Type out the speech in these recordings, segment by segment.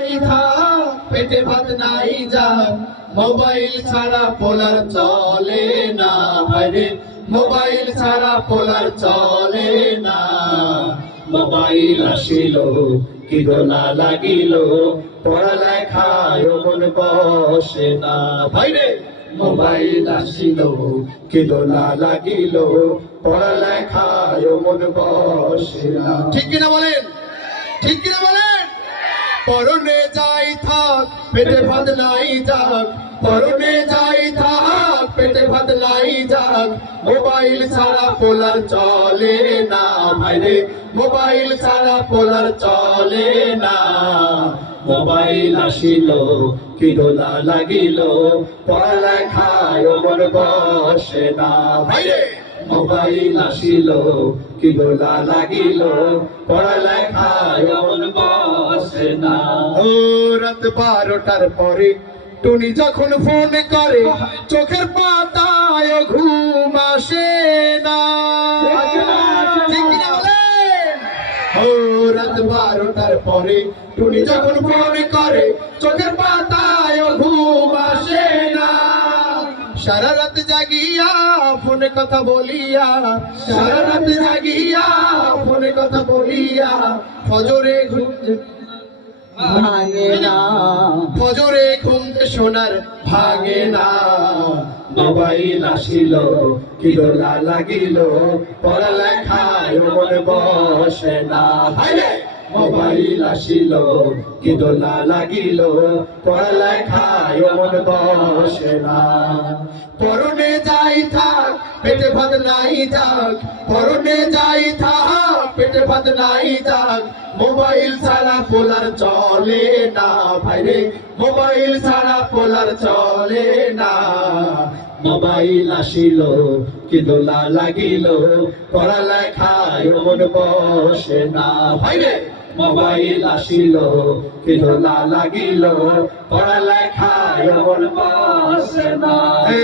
যাই থাক পেটে ভাত নাই যাক মোবাইল ছাড়া পোলার চলে না ভাইরে মোবাইল ছাড়া পোলার চলে না মোবাইল আসিল কি দোলা লাগিল পড়ালেখায় মন বসে না ভাইরে মোবাইল আসিল কি দোলা লাগিল পড়ালেখায় মন বসে না ঠিক কিনা বলেন ঠিক কিনা বলেন পরনে যাই থাক পেটে ভাত নাই যাক পরনে যাই থাক পেটে ভাত নাই যাক মোবাইল ছাড়া পোলার চলে না ভাইরে মোবাইল ছাড়া পোলার চলে না মোবাইল আসিল কি দোলা লাগিল পড়ালেখায় মন বসে না ভাইরে মোবাইল আসিল কি দোলা লাগিল পড়ালেখায় মন বসে না ও রাত 12টার পরে টুনি যখন ফোন করে চোখের পাতায় ঘুম আসে না ঠিক কি না বলেন ও রাত 12টার পরে টুনি যখন ফোন করে চোখের পাতায় ঘুম আসে না সারা রাত জাগিয়া ফোনে কথা বলিয়া সারা রাত জাগিয়া ফোনে কথা বলিয়া ফজরে ঘুম ভাঙে না ফজরে ঘুম শোনার ভাঙে না মোবাইল আসিল কি দোলা লাগিল পড়ালেখায় মন বসে না ভাইরে মোবাইল আসিল কি দোলা লাগিল পড়ালেখায় মন বসে না পরনে যাই থাক পেটে ভাত নাই যাক পরনে যাই থাক পেটে ভাত নাই যাক মোবাইল ছাড়া পোলার চলে না ভাইরে মোবাইল ছাড়া পোলার চলে না মোবাইল আসিল কি দোলা লাগিল পড়ালেখায় মন বসে না ভাইরে মোবাইল আসিল কি দোলা লাগিল পড়ালেখায় মন বসে না হে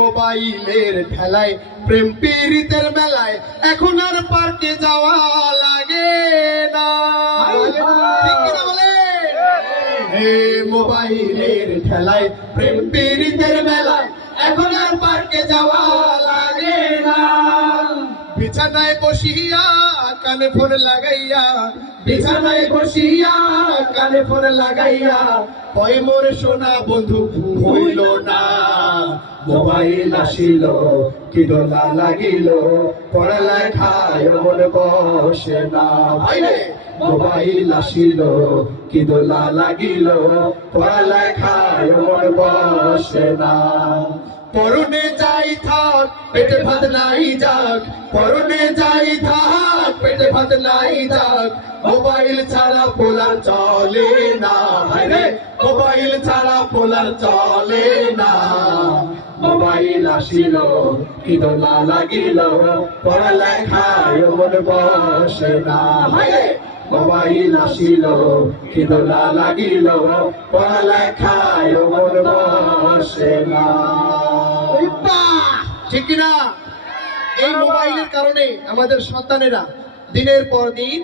মোবাইলের ঠেলায় প্রেম পীড়িতের মেলায় এখন আর পার্কে যাওয়া লাগে না ঠিক কি না বলে হে মোবাইলের ঠেলায় প্রেম পীড়িতের মেলায় এখন আর পার্কে যাওয়া লাগে না বিছানায় বসিয়া কানে ফোন লাগাইয়া বিছানায় বসিয়া কানে ফোন লাগাইয়া কই মোর সোনা বন্ধু হইল না মোবাইল আসিল কি দোলা লাগিল পড়ালেখায় মন বসে না ভাইরে মোবাইল আসিল কি দোলা লাগিল পড়ালেখায় মন বসে না পরনে যাই থাক পেটে ভাত নাই যাক পরনে যাই থাক পেটে ভাত নাই যাক মোবাইল ছাড়া পোলার চলে না ভাইরে মোবাইল ছাড়া পোলার চলে না মোবাইল আসিল কি দোলা লাগিল পড়ালেখায় মন বসে না ভাইরে মোবাইল আসিল কি দোলা লাগিল পড়ালেখায় মন বসে না ঠিক না এই মোবাইলের কারণে আমাদের সন্তানেরা দিনের পর দিন